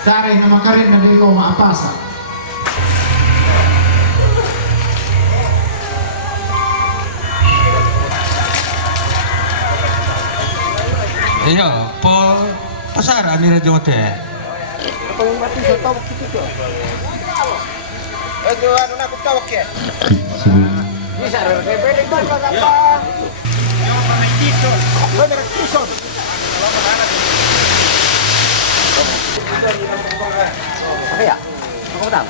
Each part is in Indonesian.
Tarik na makarin na di ko maapasa. Iya, pasaran ni Raja Mate. Apa ya? Apa udah?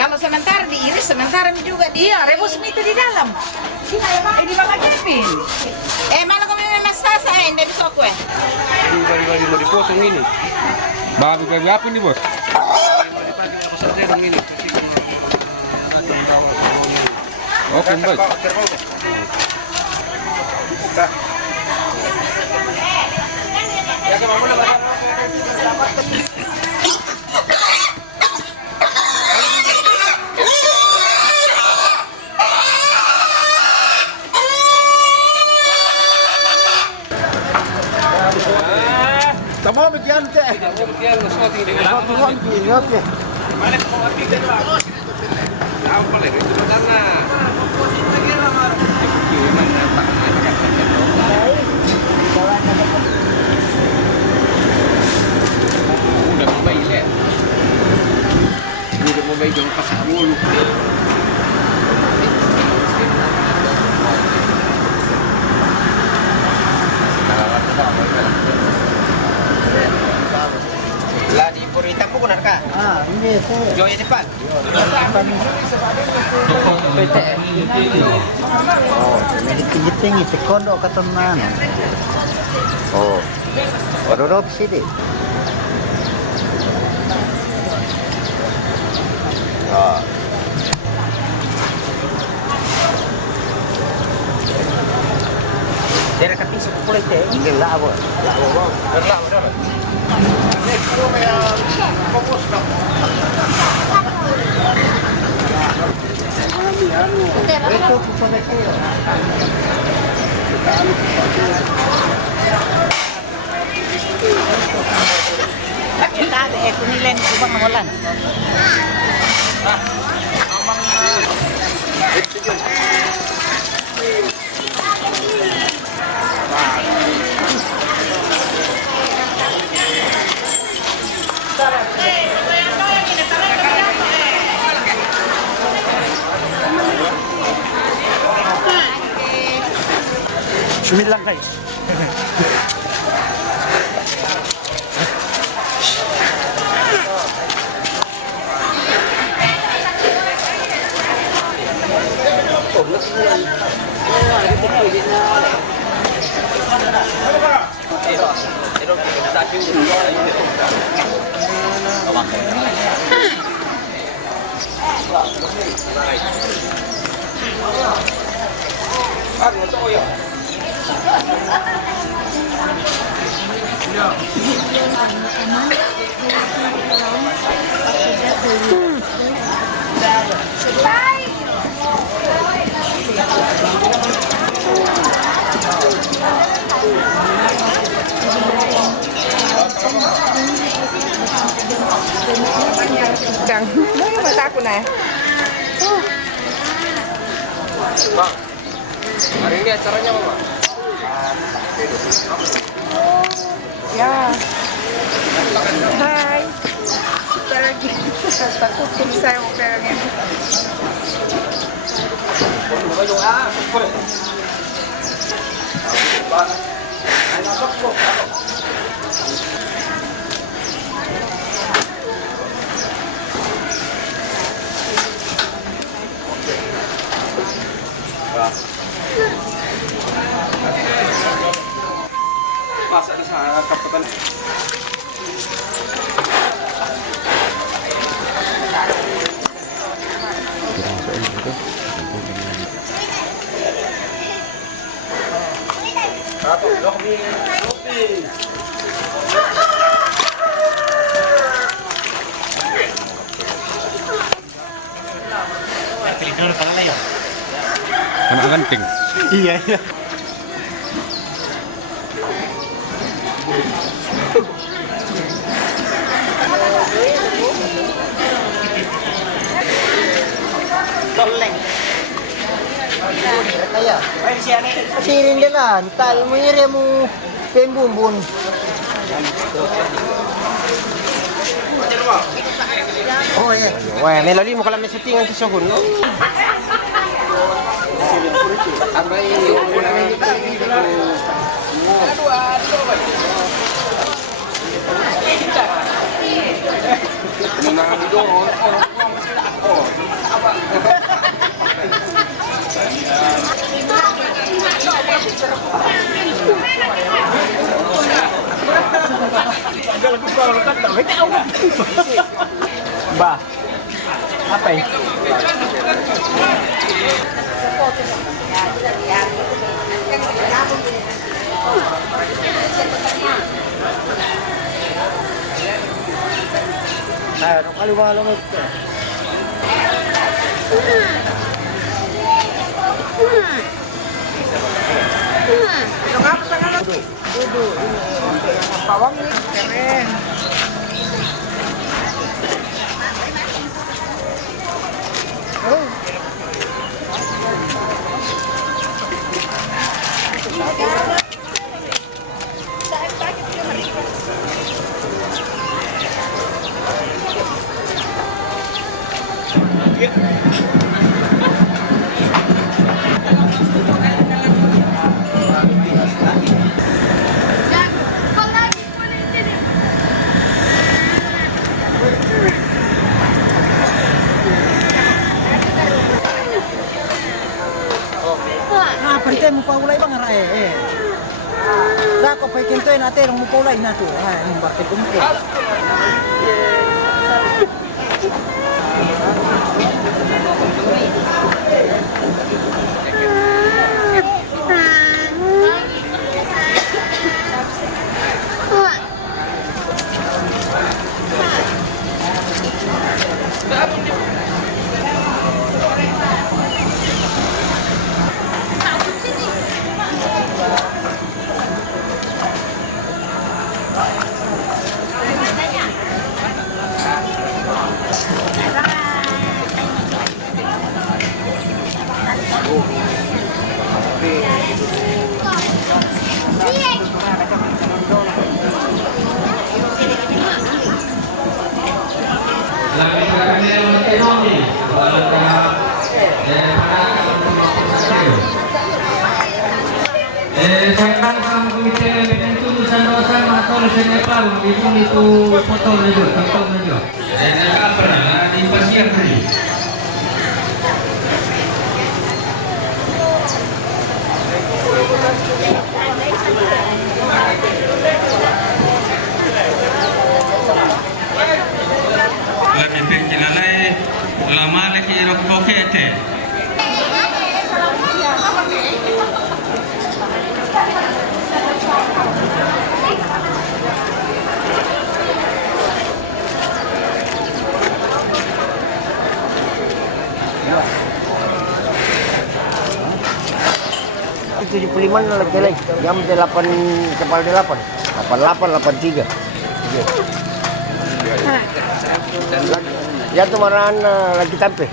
Kalau sementara diiris, sementara juga dia rebus itu di dalam. Ini malah kepin. Malah kami memang saya ini di soko. Bagi-bagi mau dipotong ini. Babi apa nih bos? Oh, kembali. Tamo bigyan te. Okay. Udah mobile ya. Udah mobile jangan pasang mulu. Lah di Purita po kunar ka? Hindi sir. Joy depan. Oh, may tinggi-tinggi si kondo katanan. Oh. Ororop sidi. Ah. Dera kapis ko kulit eh. Hindi labo. Labo. Labo. Kita ada kunilen ko bang nawalan. Sumil lang kayo. Udang. Mata aku nah. Bang, hari ini acaranya apa, Bang? Ya. Hai. Kita lagi. Takut saya mau pengen. Masak di sana kapan? Anak genting. Iya, iya. Toleng. Kaya. Sirin dia lah. Tal mo ire mo pembumbun. Oh iya. Wah, melodi mo kalam settingan sa sogun. Bah, apa ini? Nah, kali malam itu. Duduk ini. Bawang ini keren. Pante mo pa ulay bang arae eh. Da ko pa kinto na ate mo pa ulay na to. Ha, mo ba te kumpo. Saya komite penentusan dosa masuk ke Nepal itu foto juga, foto juga. Saya tak pernah di pasir tadi. Lagi pengilalai lama lagi rokok kete. Itu 75 na lagi jam 8 kepala 8 88 83 dan lagi Yan tumaran lagi tampil.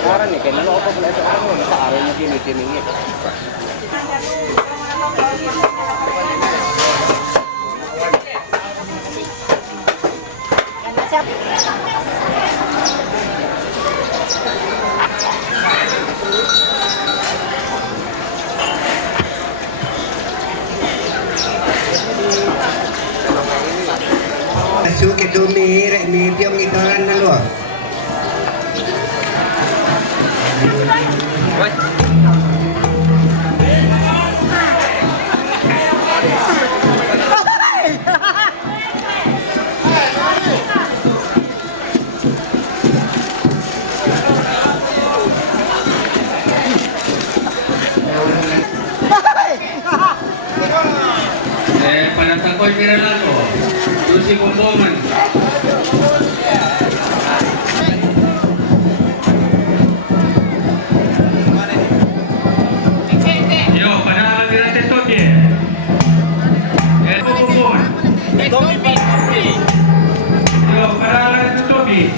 Sekarang nih, kayaknya lo apa boleh sekarang lo bisa arahnya gini ini. Masuk ke dumi, mi piong itoran na lo. Panatakoy Miralago, Lucy Bomboman. Yo, para Mirante Toque. Bomboman. Yo, para Toque.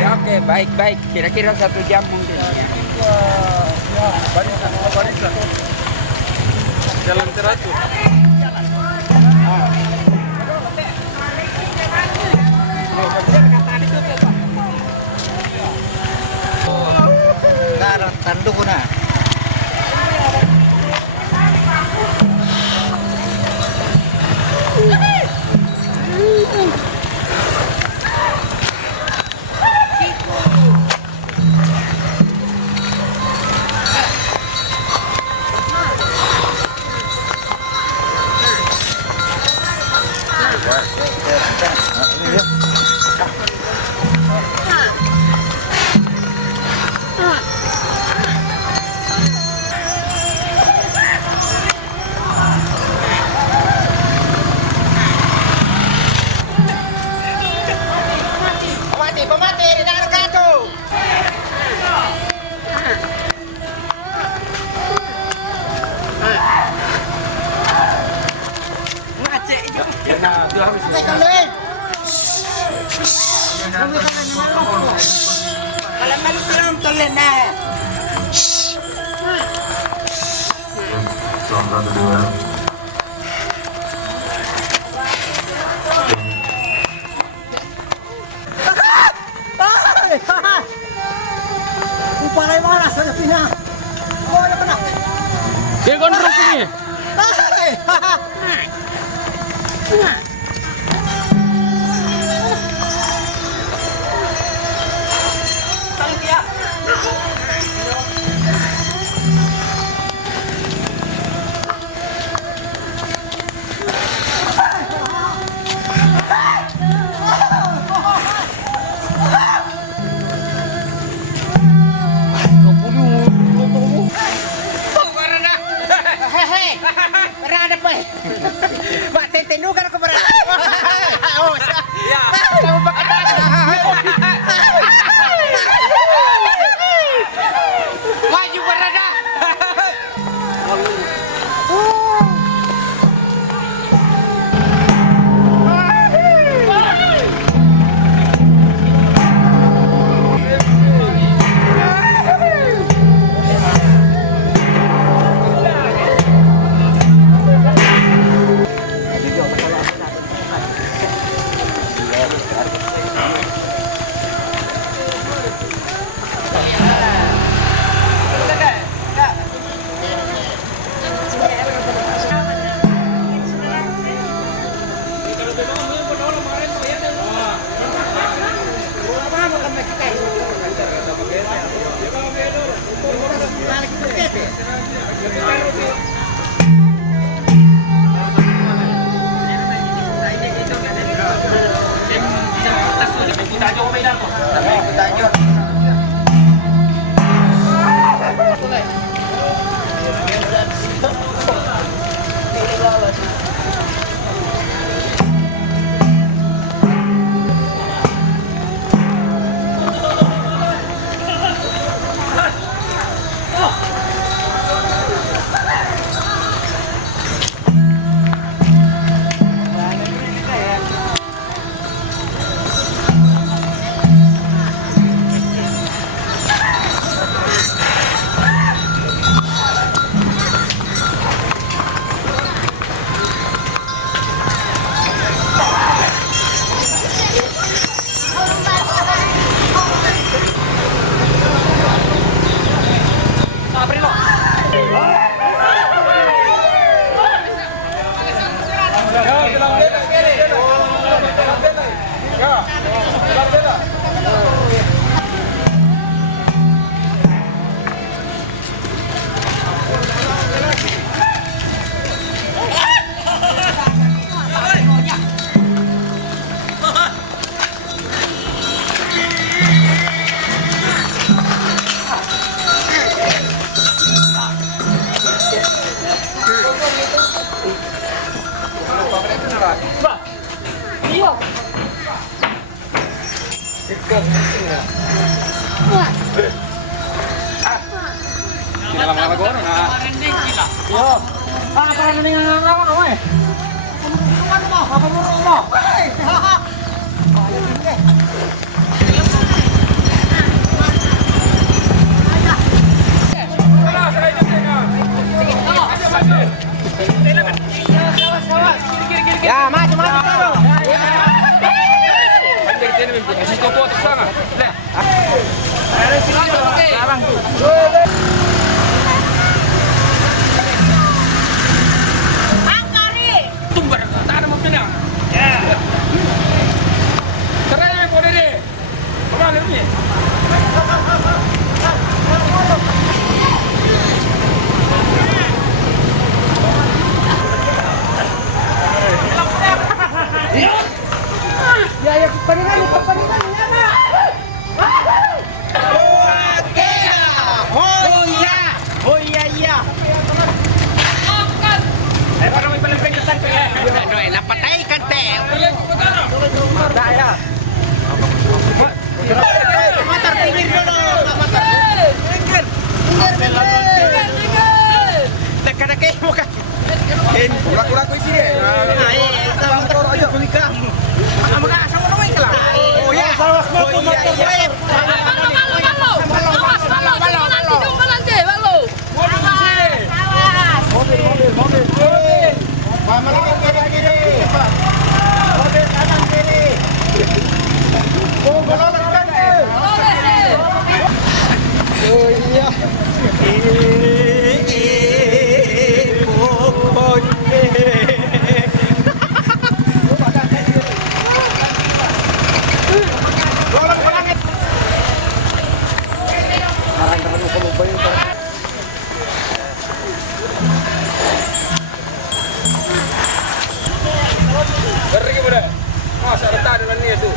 Ya, oke, baik. Kira-kira 1 jam mungkin. Barisan. Jalan teratur. Sekarang tanduk na. Pemati, di dalam kartu. Kalau malu belum tulen na. Upalay mo na sa Pilipinas. Dia gondrong sini. Hehe, berada apa? Mak tentenukan aku berada. Oh, ya. Kamu pakai maju berada. Ya, maju maju. Situ atas sana. Lihat. Tumbar, tak ada mobilnya. Ya. Cerai kau deh. Kemana ni? Ya, paningan ya, Mak. Oh iya. Para may palapit ka sa Napatay ka, te. Matar pinggir dulu. Dekat-dekat muka. Laku-laku isi deh. Bang Toro aja kulikah. Sama kamu kelah. Oh ya. Oh iya. Mobil kanan kiri. Oh, golongan kanan. Oh iya. Pergi muda. Masa letak dengan ni tu.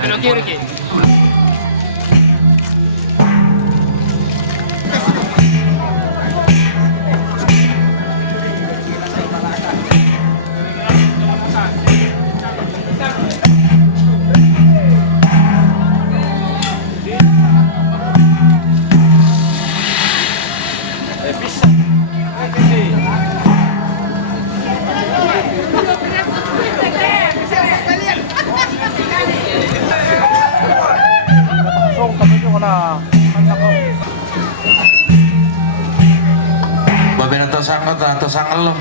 Belok kiri ke? Babena to sangot atau sangal lo.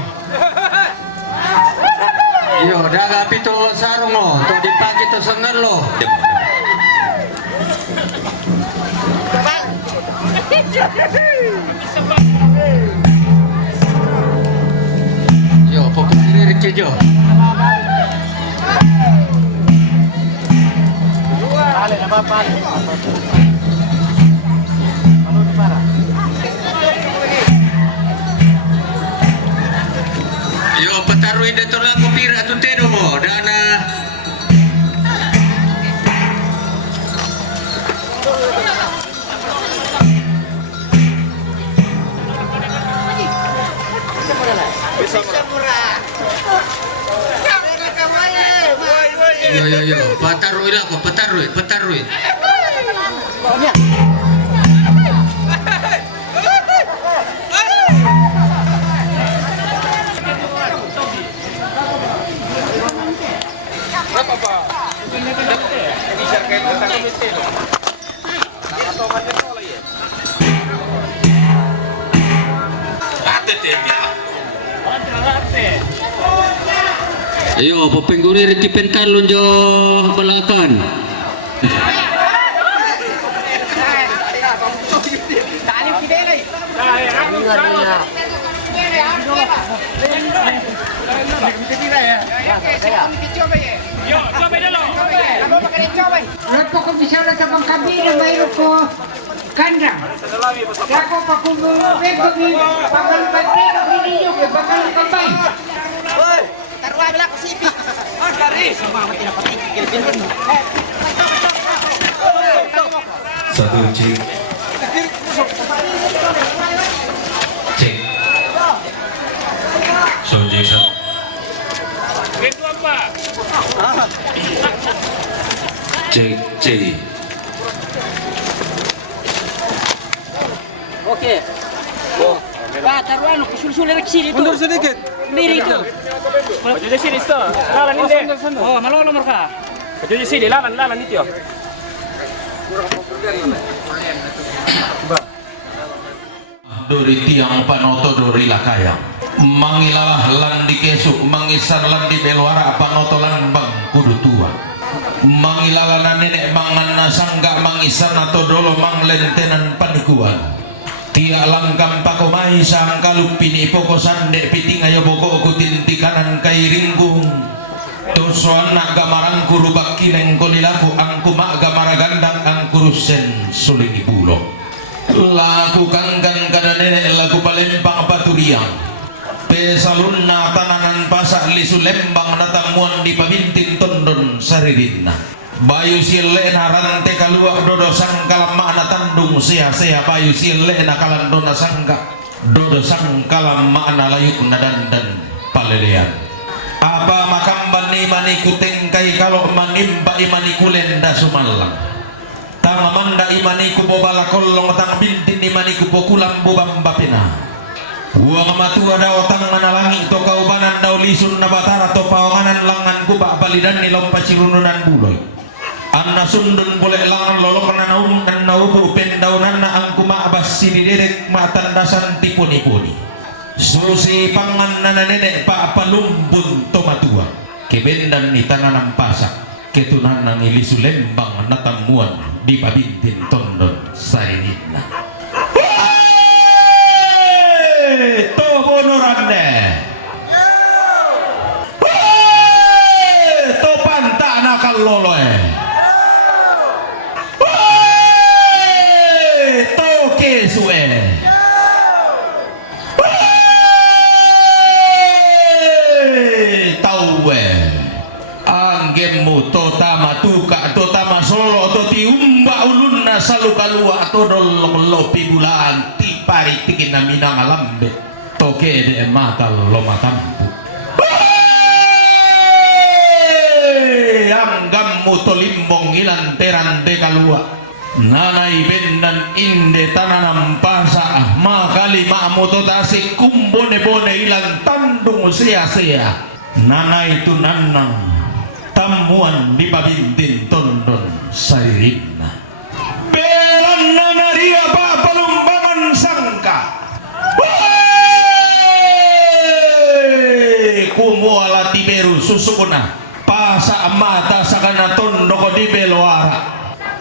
Yo, daga pito sarung lo, to dipagi to sangal lo. Yo, pokoknya rike jo. Yo, petaruin dito lang ko pira itong teno mo. Dana. Yo, petaruin lang ko, petaruin. Berapa Pak? Bisa kayak kita komite loh. Atau kan itu lagi. Ayo, papengguri Ricky Pentalon jo balakan. Lapo ko bisara sa bang kabina mayro ko kandang. Lako pa kung bego ni bakal pati ka ninyo ke bakal kabay. Hoy, taruhan lang ko sipi. Oh, dari. Sama mati na pati. Satu cek. Cek. So Jason. Itu apa? Cek. Oke. Pak, taruhan ko sul-sul rek sini tu. Mundur sedikit. Miring tu. Maju di sini, Sto. Lalan ini. Oh, malolo mereka. Maju di sini, lalan itu. Dori tiang panoto dori lakaya. Mangilalah landi kesuk, mangisan landi belwara panoto lan bang kudu tua. Mangilala nenek mangan nasangga mangisan atau dolo manglentenan panikuan. Tia langkam pakomai sangka lupini poko sande piting ayo boko kutinti kanan kai ringgung. Toso anak gamarang kuru bakileng kolilaku angku mak gamara gandang angkurusen suling ibulo. Laku kangkan kada nenek laku palembang paturiang. Pesalunna tananan pasak lisu lembang natamuan di pabintin tondon saririnna. Bayu silena rante kaluak dodo sangkala makna tandung sia-sia bayu silena kalan dona sangka dodo sangkala makna layuk nadandan palelean. Apa makamban imani kutengkai kalau manimba imani kulenda sumalang. Tang manda imani kubobala kolong tang bintin imani kubokulam bubam bapina. Uang matu ada otang manalangi to kaubanan daw lisun na batara to pawanganan langan kubak balidan nilom pasirununan buloy. anna sundun boleh lang lolo kananaum dan naubu pendaunan na ang kumabas sinidirek matandasan tipuni-puni susi pangan na nenek pa palumbun tomatua kebendan ni tananang pasak ketunan ng ilisulembang natamuan di pabintin tondon sarinina to bonorande to pantana kaloloe to kesue tauwe anggemu to tama tuka to tama solo to tiumba ulunna salu kalua to dollo pibulan tipari tikin na minang alambe to kede mata lo matampu anggammu to limbong ilan teran de kalua nanai bendan inde tananam pasa makali ma'amu to tasik kumbone bone ilan tandung sia-sia nanai tu nanang tamuan di babintin tondon saririna belan nanaria pa palumbangan sangka kumuala tiberu susukuna pasa mata sakana tondo ko di beloara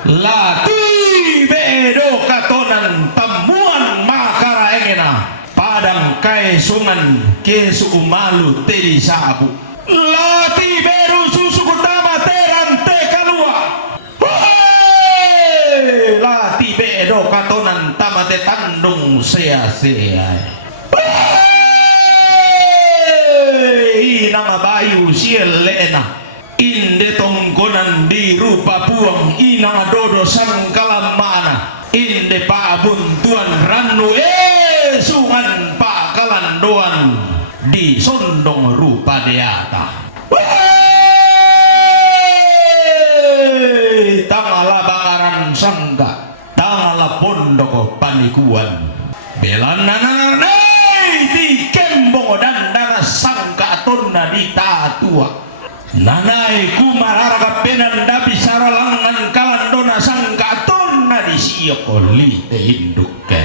lati bedo katonan tamuan makaraengena padang kaisungan kesu umalu teri sabu lati beru susuku tama terante kalua lati bedo katonan tama te tandung sea-sea inang bayu siel leena inde tongkonan di rupa puang inang dodo sangkalam mana inde pa buntuan ranu sungan pa kalandoan di sondong rupa deata tangala bangaran sangga tangala pondoko panikuan belanana di kembong dan dana sangka tonna di tatua nanai kumararaga penanda bisara langan kalandona sangka tonna di siokoli te indukke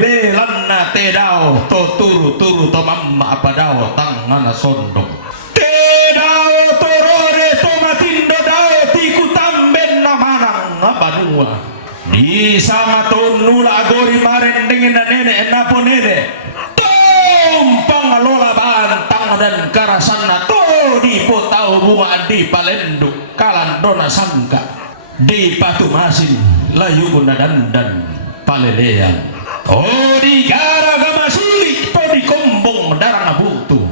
belanna te dao to turu to mamma apa dao tangana sondong te dao to rore to matindo dao tiku tamben namanang abanua di sama tonula agori maren dengan nenek napo nenek tumpang lola bantang dan karasana to di potau bunga di palenduk kalandona sangka di patu masin layu dan palelean oh di garaga masuli to di kombong darang butu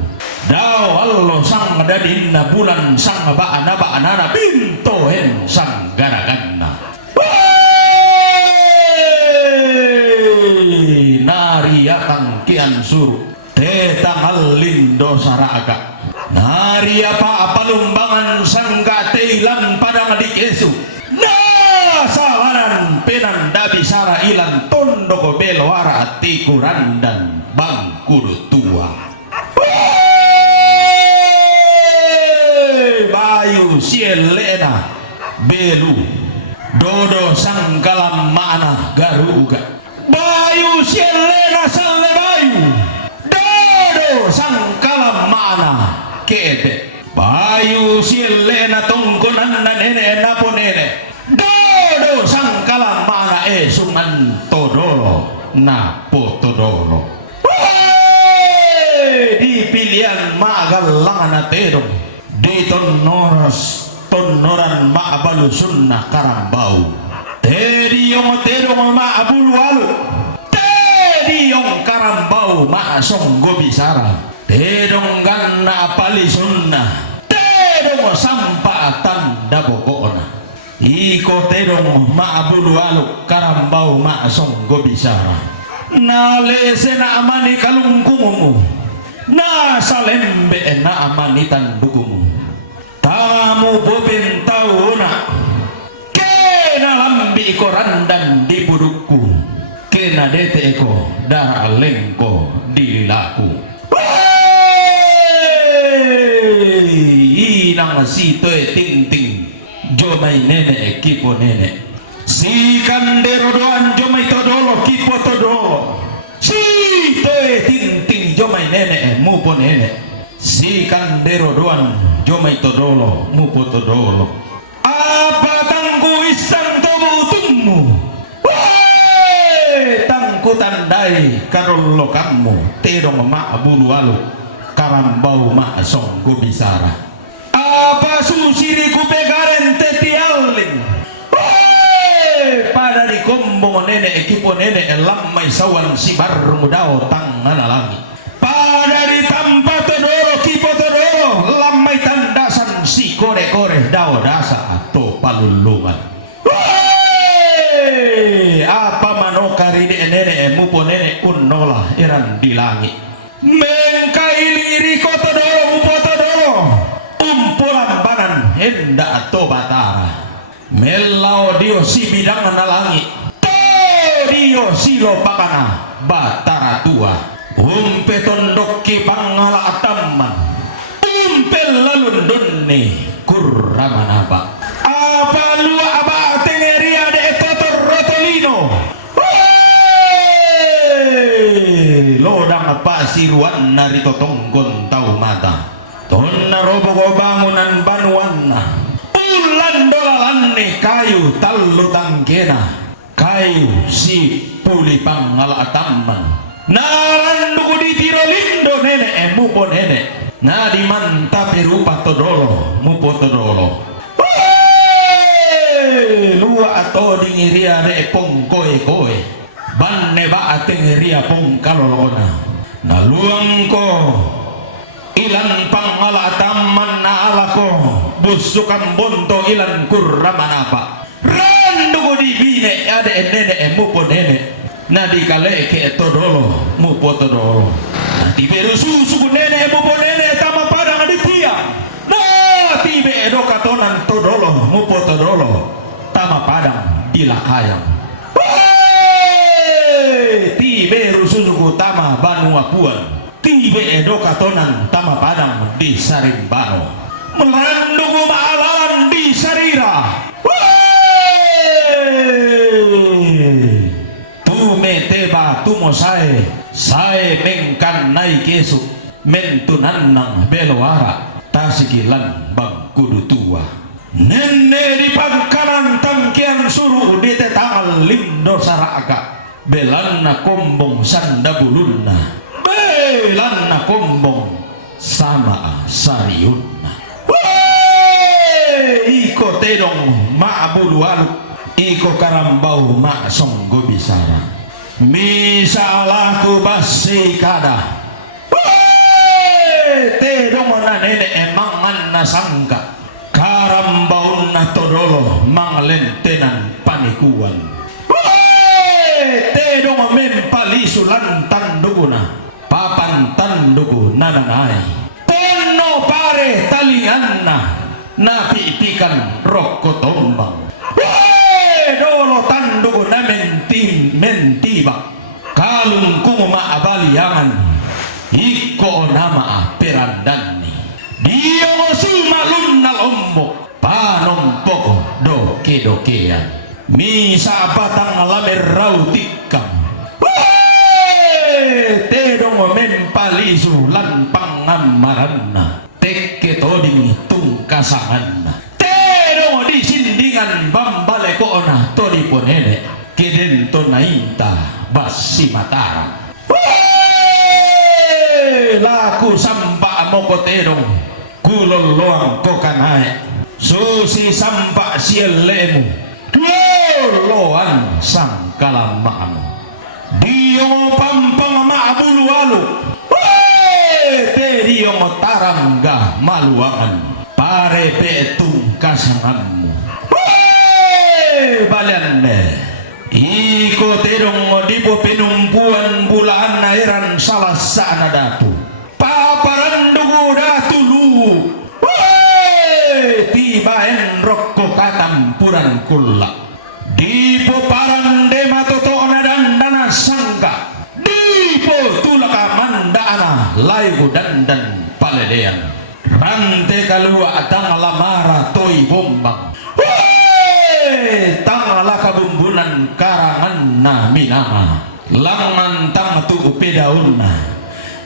dao allo sang dadinna bulan sang baana binto hen sang garaganna nariatan kian suru tetang lindo saraga naria pa palumbangan sangga teilan padang di kesu nasalanan penanda bisara ilan tondoko beloara tikuran dan bangkudu tua bayu sielena belu dodo sangkalam mana garuga bayu sielena salle bayu dodo sangkalam mana kete bayu sielena tongkonan na nene napo nene dodo sangkalam mana sungan todolo napo todolo di pilihan magalang na terong di tonoran maabalusun na karambau tedi yung terong maabul walu tedi yung karambau maasong gobisara tedong ganna palisun na tedong sampatan dabokona iko tedong maabul walu karambau maasong gobisara nalese na amani kalungkumu nasa lembe na amani tandukumu tamu bopintau na kena lambi ko randan di budukku kena dete ko daralengko di laku inang si toe ting ting jomai nene kipo nene si kandero doan jomai todolo kipo todolo si toe ting ting jomai nene mupo nene si kandero doan jomai todolo mupo todolo apa tangku isang tomutummu tangku tandai karolo kamu terong mak bulu alu karambau mak songgo bisara apa susiri ku pegaren tetialing pada di kombong nenek ekipo nenek lamai sawan si baru mudao tangan alangi pada di tampa todoro kipo todoro lamai tandasan si kore kore dao dasa atau palulungan apa manokari de nenek mupo nenek unnola iran di langit mengkaili riko todoro mupo todoro umpulan banan hendak atau batara melau dio si bidang na langit dio silo pakana batara tua umpe tondoki pangala ataman umpe lalundun ni kurramanaba apa lua aba tengeria de totorotolino lodang apa siruan nari totonggon tau mata tonna robogo bangunan banuanna ulan dolalan nih kayu talu tangkena kayu si puli pangal ataman naran duku di tirolindo nenek mupo nenek na di mantapi rupa todolo mupo todolo lua atau dingiria re pong koe koe banne ba atengiria pong kalolona na luang ko ilan pangala taman na alako busukan bonto ilan kurraman apa randu ko di bine ade nene mupo nene na di kale ke todolo mupo todolo nanti beru susu nene mupo nene tama padang aditya na tibe edo katonan todolo mupo todolo tama padang dilakayang tibe rususuku tama banu apuan tibe edo katonan tama padang di sarimbano meranduku maalan di sarira tume teba tumo sae mengkan nai kesu mentunan nang beloara tasikilan bang kudu tua nene di pangkalan tangkian suruh di tetangal lindo saraka belanna kombong sanda bulunna belanna kombong sama sariunna iko tedong ma bulualu iko karambau ma songgo bisara misalaku basi kada tedong na nene emangan na sangka karambau na todolo manglentenan panikuan tedong mempalisulan tanduguna papan tandugu nadanai tono pare talinganna napipikan rokko tombang dolo tandugu na mentiba kalung kuma abaliangan iko nama perandani dia mosumalun nalombok panompoko doke-dokean misa batang lamer rautikam tedong mempalisu lan pangamaranna teke toding tungkasanganna tedong di sindingan bambale koona todi ponene keden to nainta basi matara laku sampa moko tedong kuloloang kokanae susi sampa sielemu loloan sang kalamamu diyo pampang maabulu alu te diyo tarangga maluangan pare petung kasanganmu balande iko terong dipo penumpuan bulan airan salah sana datu paparandugu datu lu tibaen rokko katampuran kulla dipo parande matotona dandana sangka dipo tulaka mandana laibu dandan paledean rante kalua tangala mara toy bombang tangala kabumbunan karangan na minama langan tang tu upedaunna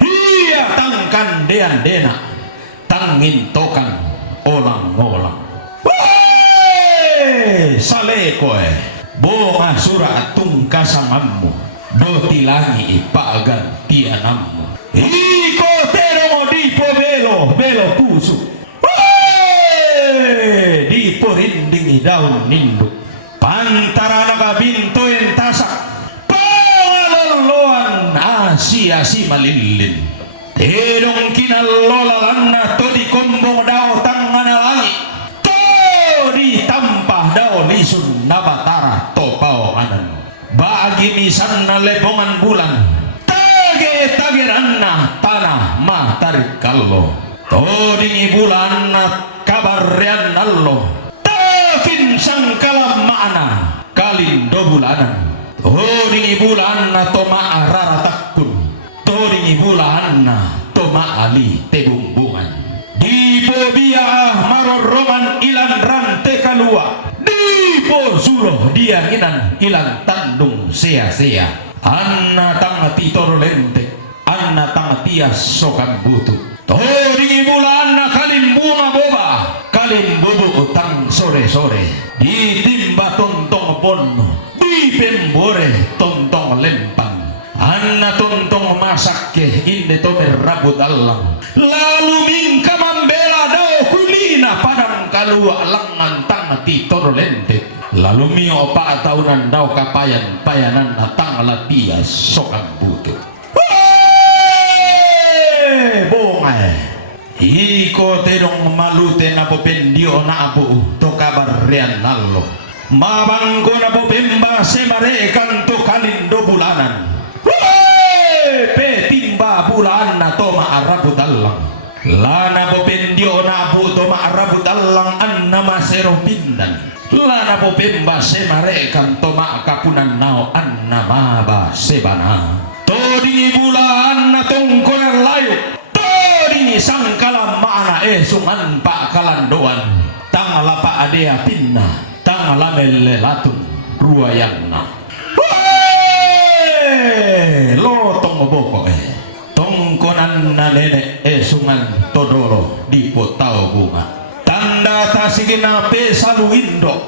iya tangkan dean dena tangin tokan olang-olang salekoe bonga surat tungkasanganmu doti langi ipagan tianammu iko terong dipo belo pusu dipo rinding daun nindu pantara naga bintoin tasak pangaloloan asia si malilin terong kinalola lanna to di kombong dao tangana langi to di tampah dao lisun nabatara to pao anan bagi misan na lebongan bulan tagiranna tanah matarik kallo todingi bulan kabaryan allo takin sangkalam maana kalindo bulanan todingi bulan toma raratakun todingi bulan toma ali tebumbungan di bobia maroroman ilan rante kalua di posulo dia inan ilan tandung sia-sia anna tang titoro lente anna tang tias sokan butu todingi bulan kalimbunga boba kalimbubu utang sore-sore di timba tontong ponno di pembore tontong lempang anna tontong masak ke inde tomer rabut allang lalu mingka membela dao kulina padang kalua langan tang titoro lente lalu mio pa tahunan daw kapayan payanan natang latias sokan buto bongai iko terong malute na popendio na abu to kabarrian nallo mabangko na popemba semarekan to kalindo bulanan pe timba bulan na to maarabu dalang lana popendio na abu to maarabu dalang anna masero pindan lana popemba semarekan toma kapunan nao anna maba sebana todingi bulan na tongkonan layu todingi sangkalam maana sungan pa kalandoan tangala pa adea pinna tangala melelatun ruayanna lotong boko tongkonan na nene sungan todoro di potao bunga tanda tasigina pesalu indo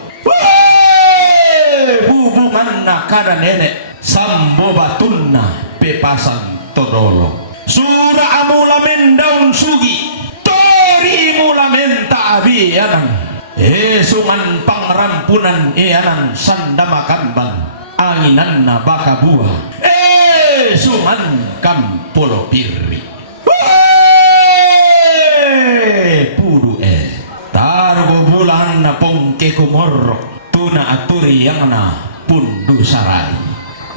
hubungan na kada nenek sambo batunna pepasan todolo sura amulamen daun sugi tori mulamen tabi anang sungan pangrampunan anang sandama kamban anginan na baka buah sungan kampolo pirri pudu targo bulan na pongke kumorok tuna aturi yang na pundu sarai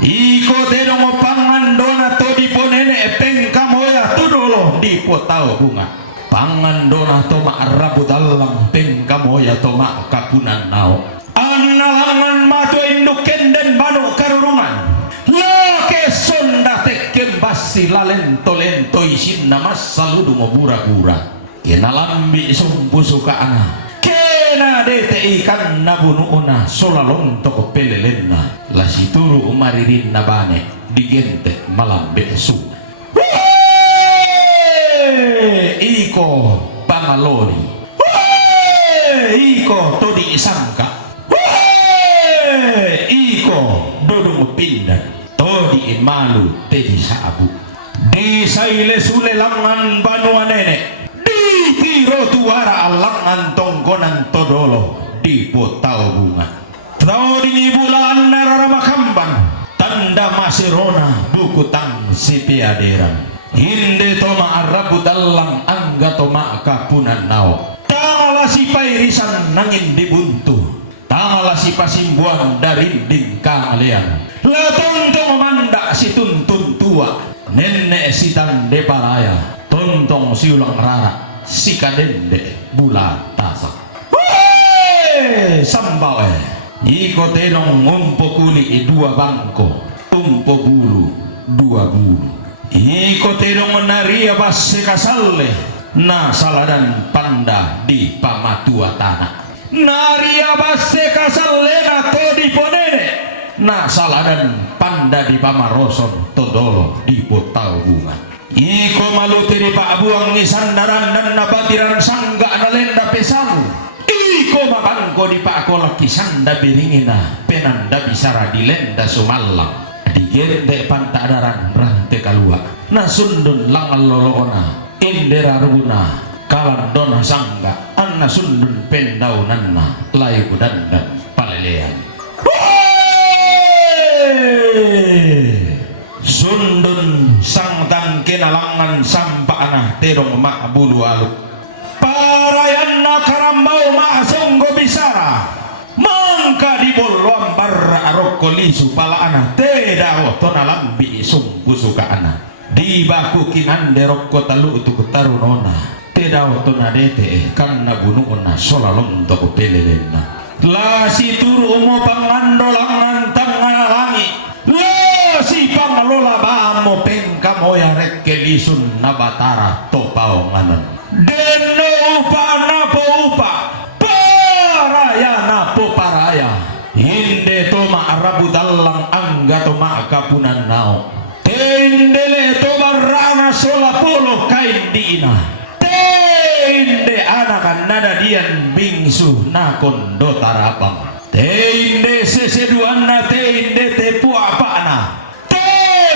iko denong pangandona to di ponene pengkamoya tudolo di potao bunga pangandona to maarabu dalang pengkamoya to ma kapunan nao analangan mato induk kenden banu karurungan lake sonda tekem basi lalento lento isin namas saludu ngobura-gura kena lambi sumpu suka ana kena dete ikan nabunuuna solalong toko pelelena lasituru umaririn nabane digente malam besu iko pangalori iko todi isangka iko dodong pindan todi imalu teji sabu di saile sule langan banua nenek tiro tuara alangan tongkonan todolo di potao bunga tau dini bulan nararama kamban tanda masirona buku tang sipiaderan hinde toma arabu dalang angga toma kapunan nao tangala si pairisan nangin dibuntu tangala si pasimbuan dari ding kalian latontong manda si tuntun tua nenek si tande palaya tontong si ulang rara si kadende bula tasak sambao iko tenong ngumpo kuli dua bangko umpo bulu dua bulu iko tenong naria basse kasalle na saladan panda di pamatua tanah naria basse kasallena to di ponene na saladan panda di pamaroson todolo di potau bunga iko malutiri pa abuang ni sandaran dan nabatiran sangga na lenda pesangu iko mabangko di pa ako laki sanda biringina penanda bisara di lenda sumalang di gende pantadaran rante kalua na sundun langal lolona indera runa kalan dona sangga anna sundun pendaunanna layu dandan palelean sundun sang tangke nalangan sampana terong mak bulu alu parayanna karambau mak songgo bisara mangka di bolong barra aroko lisu pala ana teda tona lambi sungku suka ana di baku kinande rokko talu utuk tarunona teda tona dete kanna gununa solalong toko pelelena la si turu mo pangandolangan tangan langi la si pangalola bamo pengka moya rekke lisun nabatara topao nganan deno upa napo upa paraya napo paraya hinde toma arabu dalang angga toma kapunan nao tendele to barana sola polo kain diina tende anak nada dian bingsu na kondo tarapang tende seseduanna tende tepu apana te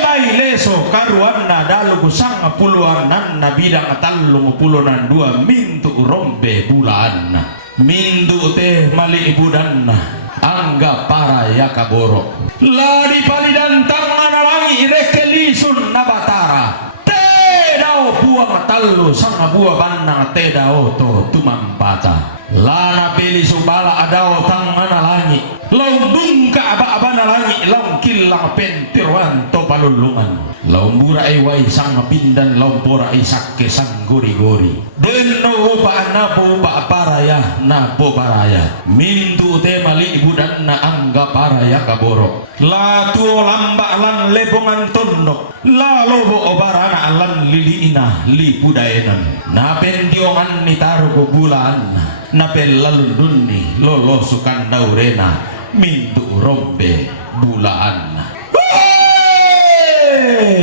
baileso karuanna dalu kusang puluhan nanna bidang talung puluhan dua mintu rombe bulan mintu te mali ibudanna angga para yakaboro ladi palidan tangan alangi rekelisun nabatara tedao buah talu sang buah banang tedao to tumampata lana pili subala adao tangan alangi laung dungka aba-abana langi laung kilang pentirwan to palulungan laung burai wai sang pindan laung borai sakke sang gori-gori deno upa napo upa paraya napo paraya mintu te mali budan na angga paraya kaboro la tuo lamba lan lebongan tondok la lobo obarana lan liliina li pudaenan na pendiongan ni tarugo bulan na pelalundunni lolo sukan daurena mintu rombe bulaan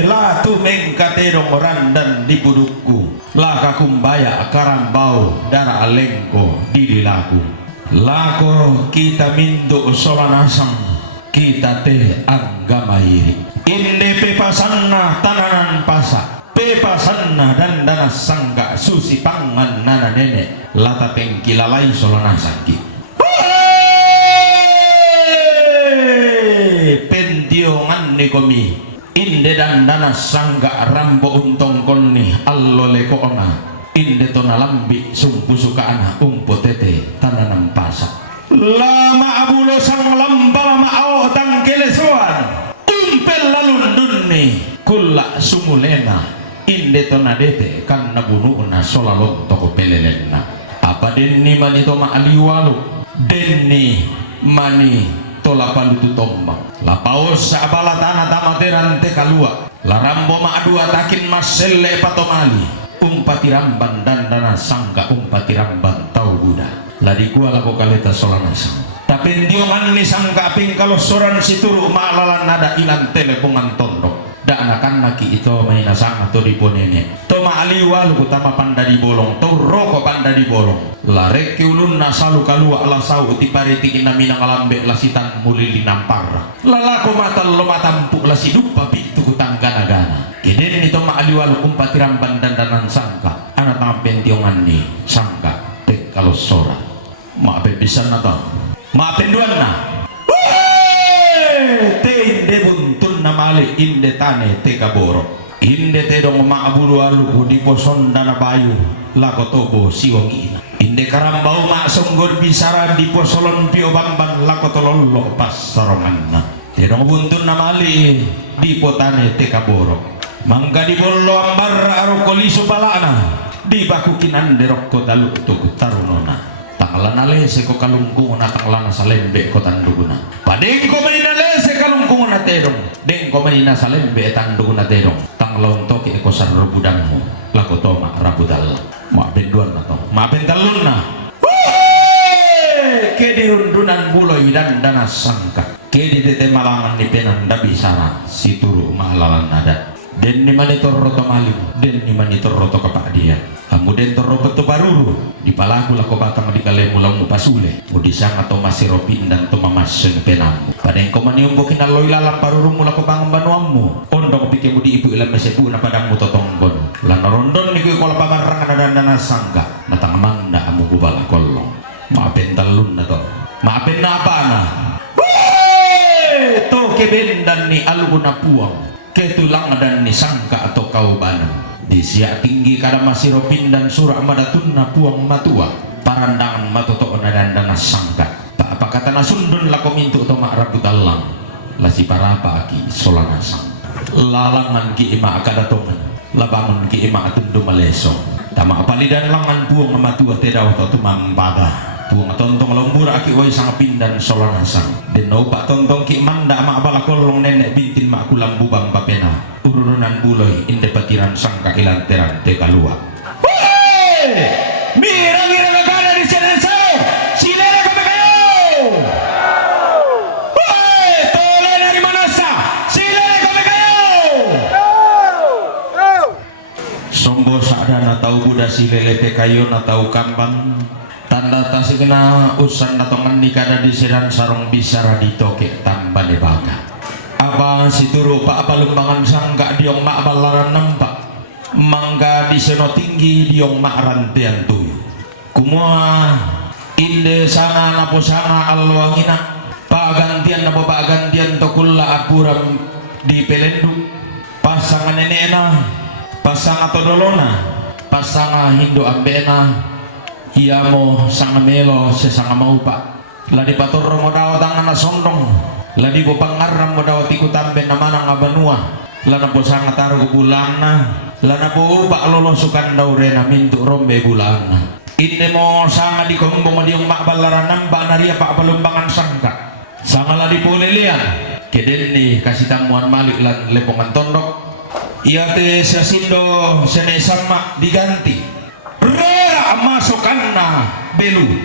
la tu mengkaterong randan di pudukku la kakumbaya karambau dara alengko di dilaku lako kita mintu solanasang kita te anggamayiri inde pepasanna tananan pasa pepasanna dan dana sangga susi pangan nana nenek lata pengkilalai solanasaki pentiongan ni komi inde dan dana sangga rambo untong konni allo leko ona inde tona lambi sumpu suka ana umpo tete tananam pasa lama abulo sang lamba lama ao tangkelesoan umpel lalundunni kulla sumulena inde tona dete kan nabunu una solalong toko pelelena apa denni mani toma aliwalu denni mani tola palutu tombang la paus sabala tanah tamateran te kalua la rambo ma adua takin maselle patomali umpati ramban dan dana sangga umpati ramban tau buda la di gua lako kaleta solanasang tapi ndiongan ni sangga ping kalau soran situru malalan nada ilan telepongan tondok da anak-anak itu main nasang atau di ponene to maaliwal utama panda di bolong to roko panda di bolong la reki ulun nasalu kalua ala sau ti pariti kina minang alambe lasitan mulili nampar la lako mata lo matampu la sidupa pitu kutang gana-gana keden itu maaliwal umpati ramban dan danan sangka anak tampentiongan ni sangka tek kalau sora ma bebisan nata ma penduan na te inde buntun namali inde tane te kaboro inde te dong maabulu aluku di poson dana bayu lako tobo siwakina inde karambau mak songgor bisara di posolon pio bamban lako tololo pas saronganna te dong buntun namali di potane te kaboro mangga di bollo ambar arokolisu palana di bakukinan derokko dalu tuku tarunona tanglan alese ko kalungkung na tanglan sa lembe ko tanduguna padeng ko manina lese kalungkung na tedong deng ko manina sa lembe tanduguna tedong tanglon to ki ko sarubudang mo la laku to mak rabudal mak benduan na to mak bentalun na kedirundunan buloy dan dana sangka kedi tete malangan ni penanda bisara situru mahalalan nadat den ni manitor roto malim den ni manitor roto kapak dia kamu den toro betu baruru di palaku lako batang di kalemu lamu pasule mudi sang atau masih ropin dan to mamaseng penamu pada engkau maniumbo kinaloy lalang paruru mula ko bang banuammu ondong pikir mudi ibu ilam mesebu na padangmu totonggon lan rondon ni kuy kola pamarang dan dana sangka natang manda amu kubala kolong maafin talun na to maafin na apa na to kebendan ni alugo na puang ketulang dan ni sangka atau kau banam di siak tinggi kada masih ropin dan surah madatun na puang matua parandangan matoto na dan dana sangka tak apa kata na sundun lako mintu to mak rabutalang lasi parapa aki solanasang lalangan ki ima akadatongan labangan ki ima atundu maleso tama palidan langan puang na matua tedaw to tumampada puang tontong lombur aki woi sang pindan solanasang deno pak tontong ki manda mak bala kolong nenek bintin mak kulam bubang papena urunan buloy inde patiran sangka ilanteran te kalua mirang-mirang negara di sana silera kami kayo tole dari manasa silera kami kayo sombo sadana tahu buda silele te kayo na tahu kambang tanda tasik na usan natongan nikada di sedan sarong bisara di toke tambah debaga apa situru pak apa lumbangan sangka diong mak balaran nampak mangga di seno tinggi diong mak rantean tuyu kumua inde sana napo sana alwangina pagantian napo pagantian tokulla apuram di pelendu pasangan nenena pasangan todolona pasangan hindo ambena iya mo sang melo sesang mau pak ladi pator modal tangan sondong ladi po pangaram modal tiku tamben namana ngabanua lana po sang taruh bulana lana po pak lolo sukan daurena mintu rombe bulana inde mo sanga di kombong diong mak balaran namba naria pak palumbangan sangka sanga ladi po lelian keden ni kasih tamuan malik lan lepongan tondok iya te sasindo sene sama diganti rera masukanna belu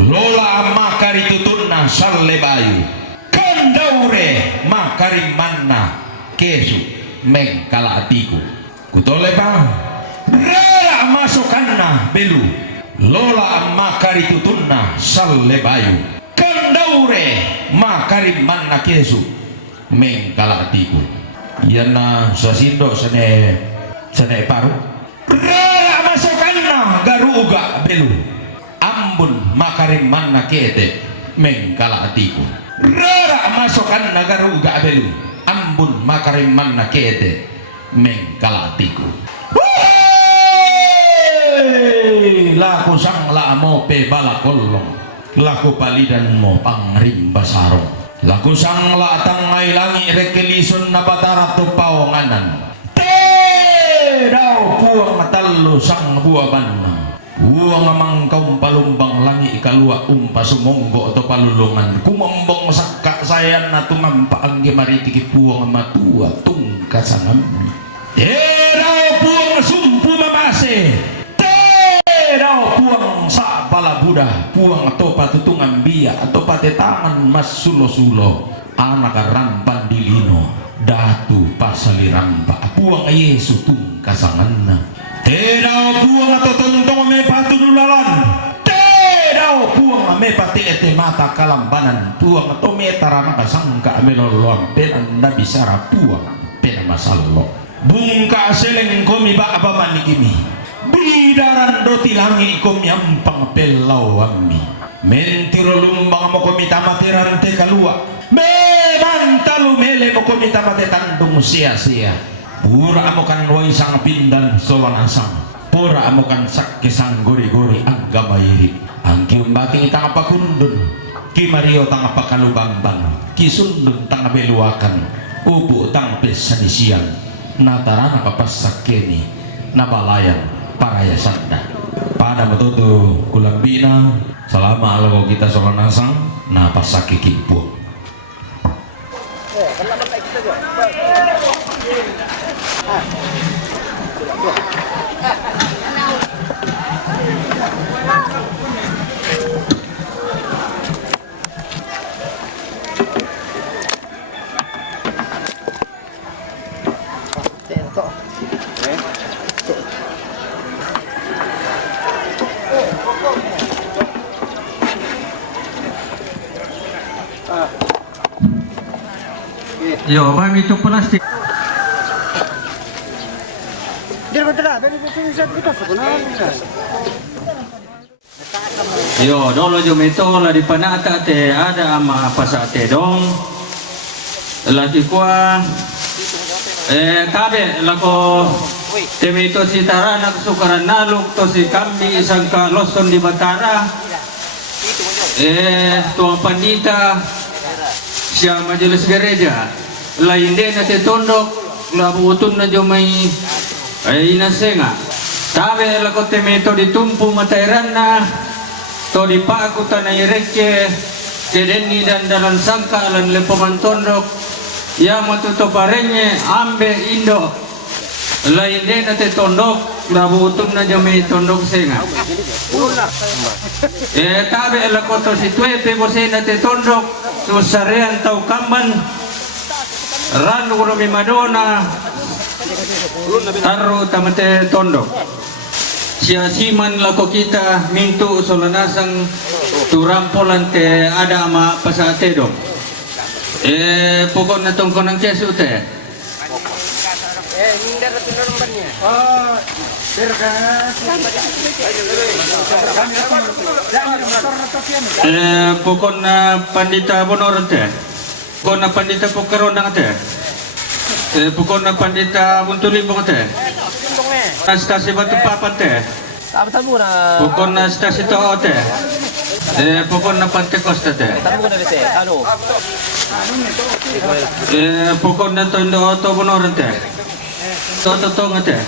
lola makari tutunna salle bayu kandaure makari manna kesu mengkala atiku kutole bang rera masukanna belu lola makari tutunna salle bayu kandaure makari manna kesu mengkala atiku yana sasindo sene paru rera masukanna garuga belu ambun makarim manna kete mengkala atiku rara masukan nagaru ga belu ambun makarim manna kete mengkala atiku laku sang la mo pe bala kolong laku palidan mo pangrimba sarong laku sang la tangai langi rekelison na batara tu pawanganan te daw puang matallo sang buah banang uang amang kaum palumbang langi ikalua umpa sumonggo atau palulungan kumombong sakka sayan na tumampa ang gimaritiki puang matua tungkasangan daw puang sumpu mamase daw puang sa palabuda puang atau patutungan biya atau patetangan mas sulo-sulo anak rampan dilino datu pasali rampa puang Yesu tungkasangan Tedao puang atau tontong me patululalan Tedao puang me pati ete mata kalambanan puang atau me tarana kasangka meloloang penanda bisara puang pena masallo bungka seleng komi ba apa manikimi bidaran roti langi komi ampang pelau ammi mentiro lumbang mo komi tamatiran te kalua me mantalu mele mo komi tamate tandung sia-sia pura amokan wai sang pindan solanasang pura amokan sakke sang gori-gori ang gamayiri ang kiumbating itang apakundun ki Mario tang apakalubambang ki sundun tang abeluakan upo tang pesanisian natarana kapasakeni nabalayan paraya sanda pada matutu kulambina selama alago kita solanasang napasaki kipu Ah. Yo, kami itu plastik. Dia betul, bisa kita sebenarnya. Yo, dolo jom itu lah di panata te ada ama pasa te dong. Lagi kuah kabe lako temi itu si tarana kesukaran naluk to si kambi isang ka loson di Batara. Tuang pandita siya majelis gereja lain din na te tondok labutun na jomay ay nasenga. Tabe lako temi itu ditumpu matairan na to di pakutan na ireke kedeni dan dalam sangka alan lepongan tondok yang matutuparenye ambe indo lain din nate tondok labutun na jami tondok senga tabe lakoto si tuepe bose nate tondok susarean tau kamban ran uromi madona taru tamate tondok siasiman lako kita mintu solanasang turampolan te ada ama pasate dong pokok na tong konang kesu te. Mindar na pinarumbannya. Pokok na pandita bonor te. Pokok na pandita pokarondang te. Pokok na pandita buntulibong te. Stasi batu papat te. Pokok na stasi too te. Pokok na Pentecosta te. Pokok na to indo to bonor te. To tonga te.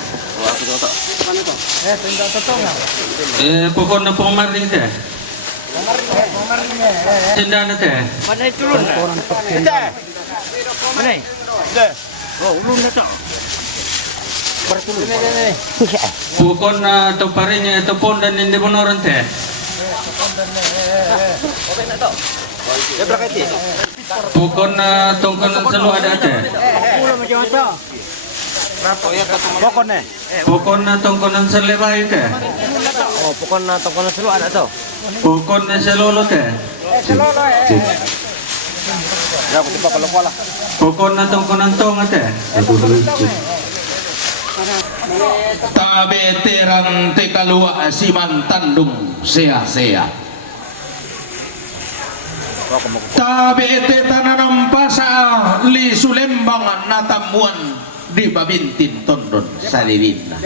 Pokok na pemaring te. Sendana te. Mana turun? Mana? Oh, ulun na to. Pokok na to parinya to pondan indi bonoran te. Pokok na tongkon selalu ada te. Pokok na tongkonan selebay te. Oh, pokok na tongkonan selalu ada to. Pokok na selolo te. Pokok na tongkonan tonga te. Tabe terang te kalua siman tandung sea-sea. Tabe te tananam pasa li sulembang natamuan di babintin tondon salirina.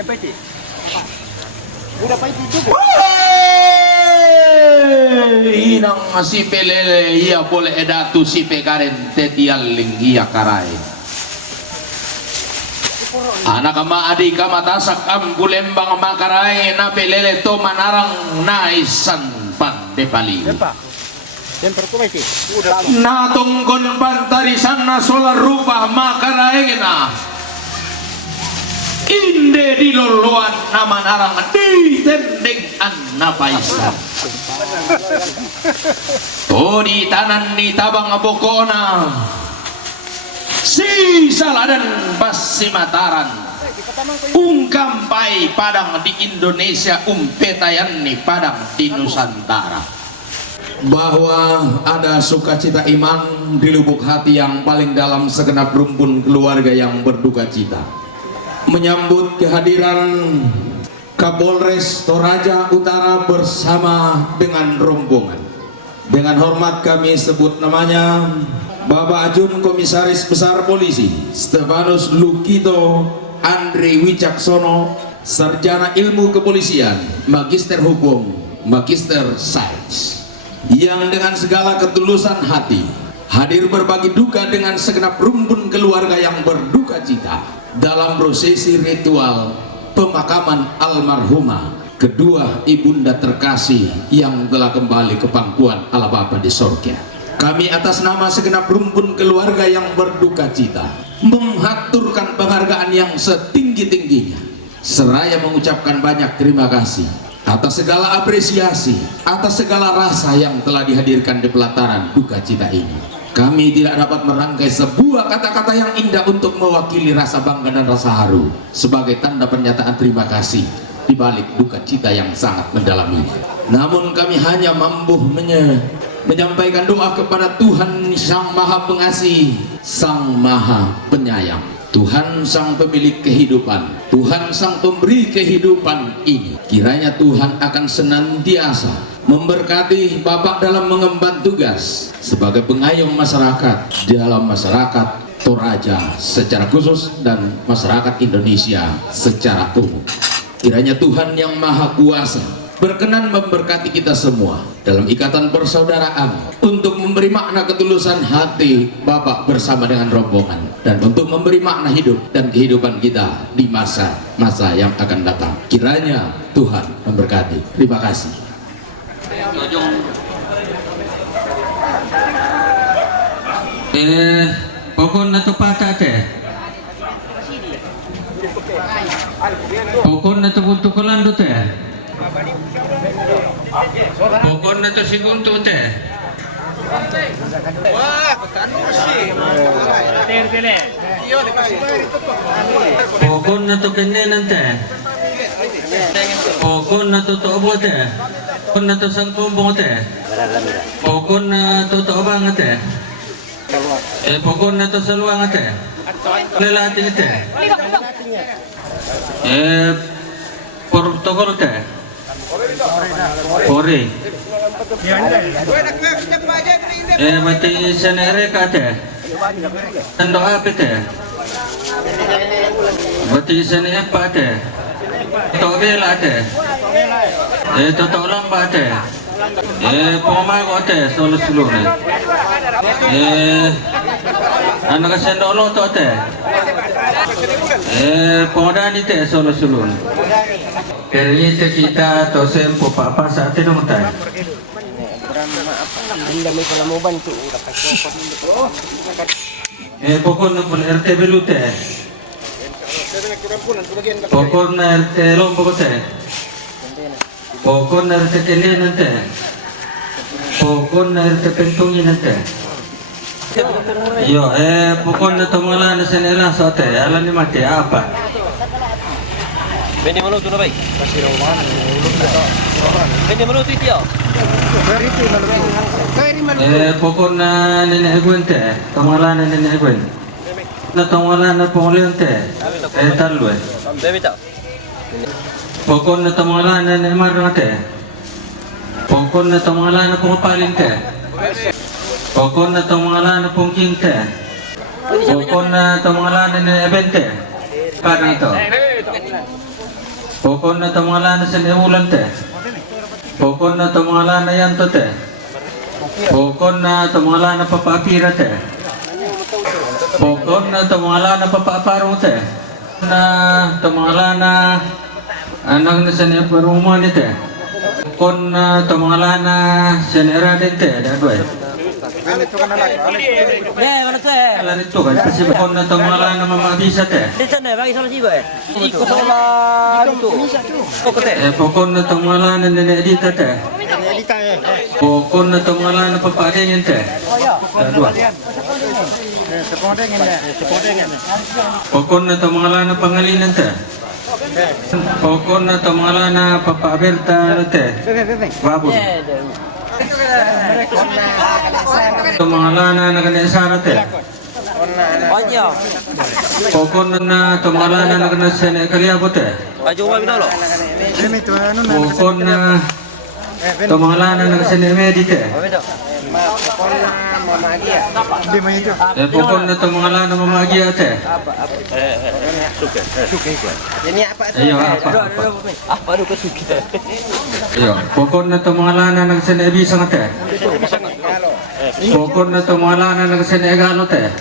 Inang si pelele ia boleh edatu si pegaren te tialing ia karai. Anak ama adik ama tasak am gulembang makarai na pelele to manarang naisan pande pali. Na tongkon pantarisan na solar rupa makarai na. Inde di loluan na manarang di tendeng an na paisan. To di tanan ni tabang abokona. Si saladan basi mataran ungkampai padang di Indonesia petayan nih padang di Nusantara bahwa ada sukacita iman di lubuk hati yang paling dalam segenap rumpun keluarga yang berduka cita menyambut kehadiran Kapolres Toraja Utara bersama dengan rombongan. Dengan hormat kami sebut namanya Bapak Ajun Komisaris Besar Polisi Stefanus Lukito Andri Wicaksono, Sarjana Ilmu Kepolisian, Magister Hukum, Magister Sains, yang dengan segala ketulusan hati hadir berbagi duka dengan segenap rumpun keluarga yang berduka cita dalam prosesi ritual pemakaman almarhumah kedua ibunda terkasih yang telah kembali ke pangkuan Allah Bapa di sorga. Kami atas nama segenap rumpun keluarga yang berduka cita menghaturkan penghargaan yang setinggi-tingginya seraya mengucapkan banyak terima kasih atas segala apresiasi, atas segala rasa yang telah dihadirkan di pelataran duka cita ini. Kami tidak dapat merangkai sebuah kata-kata yang indah untuk mewakili rasa bangga dan rasa haru sebagai tanda pernyataan terima kasih di balik duka cita yang sangat mendalam ini. Namun kami hanya mampu menyampaikan doa kepada Tuhan Sang Maha Pengasih, Sang Maha Penyayang, Tuhan Sang Pemilik kehidupan, Tuhan Sang Pemberi kehidupan ini. Kiranya Tuhan akan senantiasa memberkati Bapak dalam mengemban tugas sebagai pengayom masyarakat dalam masyarakat Toraja secara khusus dan masyarakat Indonesia secara umum. Kiranya Tuhan yang Maha Kuasa berkenan memberkati kita semua dalam ikatan persaudaraan untuk memberi makna ketulusan hati Bapak bersama dengan rombongan, dan untuk memberi makna hidup dan kehidupan kita di masa-masa yang akan datang. Kiranya Tuhan memberkati. Terima kasih. Pokon na to pata te. Pokon na to buntukulan do te. Pokon na to sigunto te. Pokon na to kenenan te. Pokon na to tobo te. Pokon na to sangkumbong te. Pokon na to toobang te. Pokon na to saluang te. Lelating te. Protokol te. Pori. Mati senere ka te. Tando api te. Mati senere pa te. Tobela te. Totolang ba te. Pumago te solo sulune. Ano ka sendolo to te. Pomodani te solo sulune. Kerjanya kita atau sempo papa saat itu mutai. Pokon na RT belute. Pokon na RT lombok te. Pokon na RT kene nante. Pokon na RT pentungin nante. Yo, pokon na tumala na senela sote. Alam ni mati apa? Bende maluto na bay. Bende maluto itiyo. Pokon na nene te. Tumala na nene egwen. Na tumala na ponglion te. Talwe. Pokon na tumala na nene marang te. Pokon na tumala na pumapalin te. Pokon na tumala na pungking te. Pokon na tumala na nene ebente. Parang ito. Pokon na tumala na siniulan te. Pokon na tumala na yanto te. Pokon na tumala na papapira te. Pokon na tumala na papaparong te. Na tumala na anang na siniparungan te. Pokon na tumala na sinira din te. Dadway. Alam itu kan, kasi pokon na tumala na mamabisa te. Pokon na tumala na nene-edita te. Pokon na tumala na papadingin te. Dua. Pokon na tumala na pangalinan te. Pokon na tumala na papaberta te. Babon. Tumala na nagana te. Pokon na tumala na nagana sene kaliabo te. Pokon na tumala na nagsene medite. Pokon na tumala na mamagia te. Ayo apa? Ayo, pokon na tumala na nagsene bisang te. Pokon na tumala na nagsene galo te.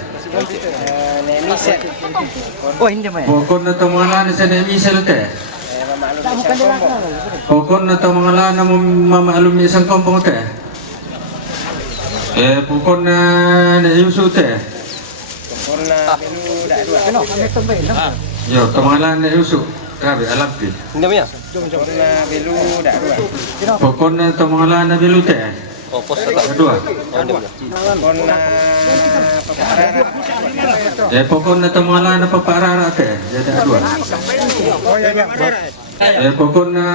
Pokon na tumala na sene misel te. Pokon na tumala na mamaalum isang kompong te. Pokon na yusu te. Yo, tumala na yusu. Grabe, alam din. Pokon na tumala na bilu te. Kedua. Pokon na tumala na paparara te. Jadi dua. Pokon na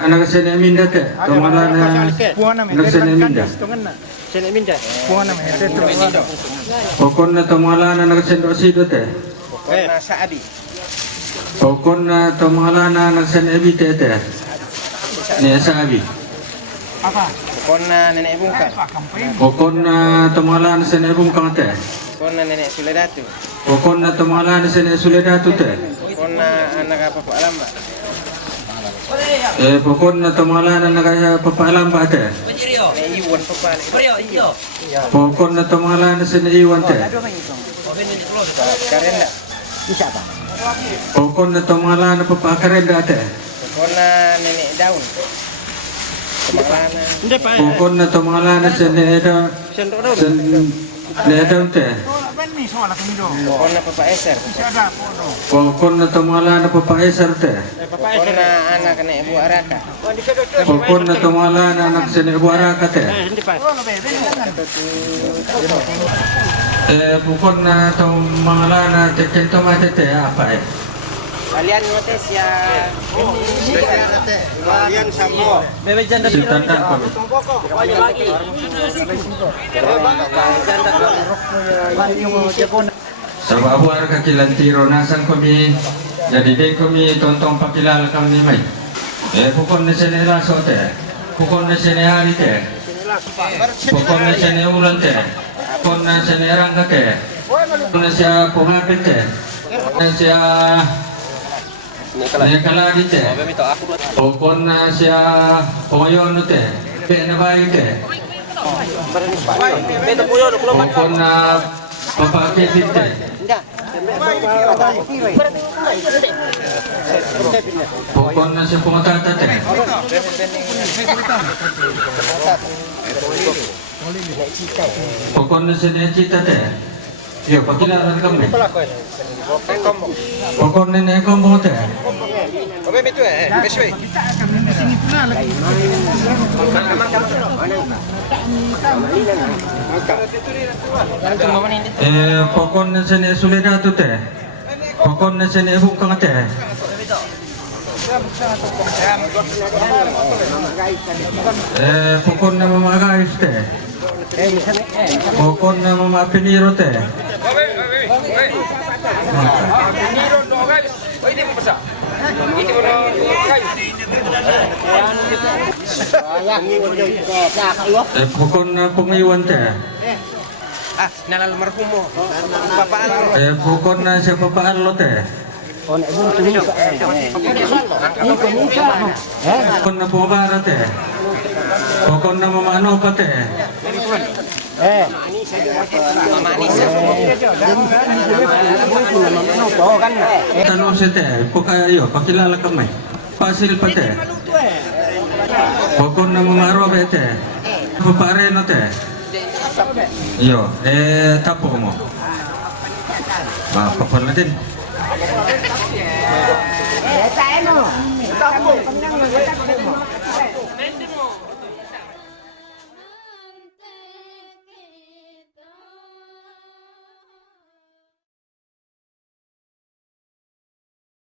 anak sa minda te. Tumala na anak sa minda. Pokon na tumala na anak sa dosido te. Pokon na tumala na anak sa ebite te. Ni sa abi. Pokon na nenek bungkang. Pokon na tumala na sa nebung kang te. Pokon na nenek Suledatu. Pokon na tumala na sa suledatu te. Pokon na anak apa Pak Lamba. Pokon na tumala na nagpapaalam ba te. Nek Iwan Papa. Pokon na tumala na sa iwan te. Karenda. Pokon na tumala na papakarenda te. Pokon na nenek Daun. Kemalana. Pokon na tumala na sa needa te. Pokon na Papa Eser. Pokon na tumala na papaesar te. Pokon na anak nek Bu Araka. Pokon na tumala na anak sa nebuaraka te. Pokon na tumala na tekento mate te apa Kalian notes ya. Kalian sambo. Si tanda ko. Sa babuar kakilantiro nasan kami jadi din kami tontong pakilala kami may. Pukon na siya ni Raso te. Pukon na siya ni Hari te. Pukon na siya ni Ulan te. Pukon na siya ni Rangga te. Pukon na siya pumapit te. Pukon na siya Nekaladi te. Pukon na siya Pongoyono te. Benabayi te. Pukon na Papakipit te. Pokon na siya pumatata te. Pokon na siya nechita te. Yo, pakilaran kami. Pokon na nekombo te. Obe betu beswe. Pokon na siya nesuledatu te. Pokon na siya nebungkang te. Pokon na mamagayos te. Pokon na mamapiniro te. Pokon na pungiwan te. Ah, nalal marhum mo. Papaan. Pokon na siya papaan lo te. Pokon na pumabara te. Pokon na mamano pa te. Mama Anissa. Tanong siya te. Pukayo, pakilala kami. Pasil pa te. Pokon na mamaro pa te. Papareno te. Yo, tapo mo. Papal na din. Tayo mo. Tapo.